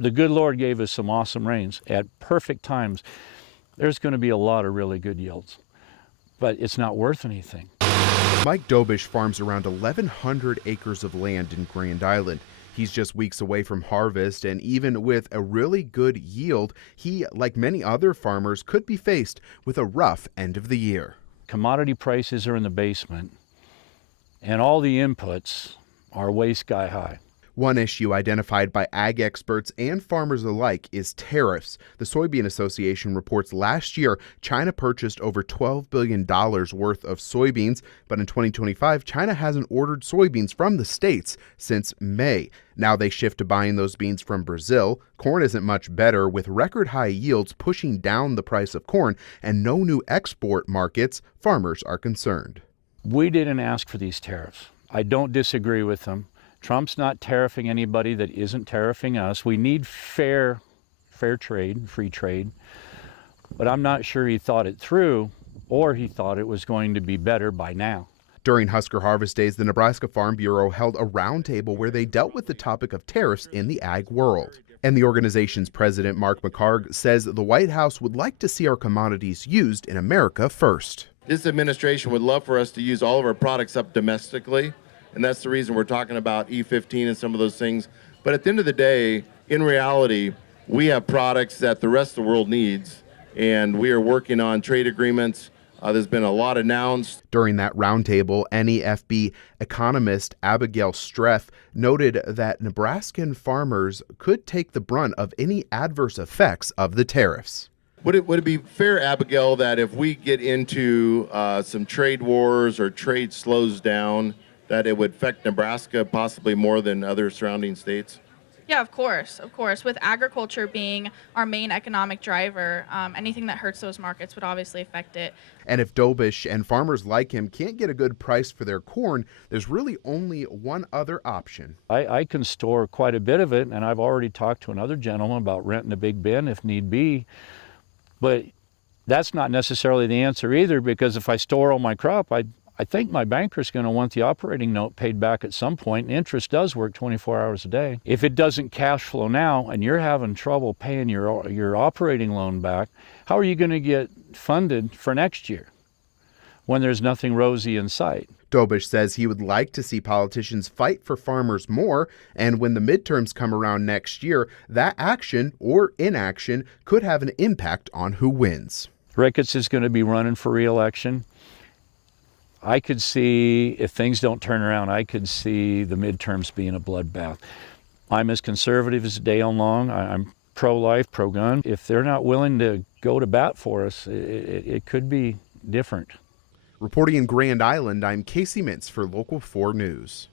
the good Lord gave us some awesome rains at perfect times. There's going to be a lot of really good yields, but it's not worth anything. Mike Dobish farms around 1,100 acres of land in Grand Island. He's just weeks away from harvest, and even with a really good yield, he, like many other farmers, could be faced with a rough end of the year. Commodity prices are in the basement, and all the inputs are way sky high. One issue identified by ag experts and farmers alike is tariffs. The Soybean Association reports last year China purchased over $12 billion worth of soybeans, but in 2025, China hasn't ordered soybeans from the States since May. Now they shift to buying those beans from Brazil. Corn isn't much better, with record high yields pushing down the price of corn and no new export markets. Farmers are concerned. We didn't ask for these tariffs. I don't disagree with them. Trump's not tariffing anybody that isn't tariffing us. We need fair trade, free trade. But I'm not sure he thought it through, or he thought it was going to be better by now. During Husker Harvest Days, the Nebraska Farm Bureau held a roundtable where they dealt with the topic of tariffs in the ag world. And the organization's president, Mark McHargue, says the White House would like to see our commodities used in America first. This administration would love for us to use all of our products up domestically. And that's the reason we're talking about E15 and some of those things. But at the end of the day, in reality, we have products that the rest of the world needs, and we are working on trade agreements. There's been a lot announced. During that roundtable, NEFB economist Abigail Streff noted that Nebraskan farmers could take the brunt of any adverse effects of the tariffs. Would it be fair, Abigail, that if we get into some trade wars or trade slows down, that it would affect Nebraska possibly more than other surrounding states? Yeah, of course. With agriculture being our main economic driver, anything that hurts those markets would obviously affect it. And if Dobish and farmers like him can't get a good price for their corn, there's really only one other option. I can store quite a bit of it, and I've already talked to another gentleman about renting a big bin if need be. But that's not necessarily the answer either, because if I store all my crop, I think my banker's going to want the operating note paid back at some point, and interest does work 24 hours a day. If it doesn't cash flow now and you're having trouble paying your operating loan back, how are you going to get funded for next year when there's nothing rosy in sight? Dobish says he would like to see politicians fight for farmers more, and when the midterms come around next year, that action or inaction could have an impact on who wins. Ricketts is going to be running for re-election. I could see, if things don't turn around, I could see the midterms being a bloodbath. I'm as conservative as Dale Long. I'm pro-life, pro-gun. If they're not willing to go to bat for us, it could be different. Reporting in Grand Island, I'm Casey Mintz for Local 4 News.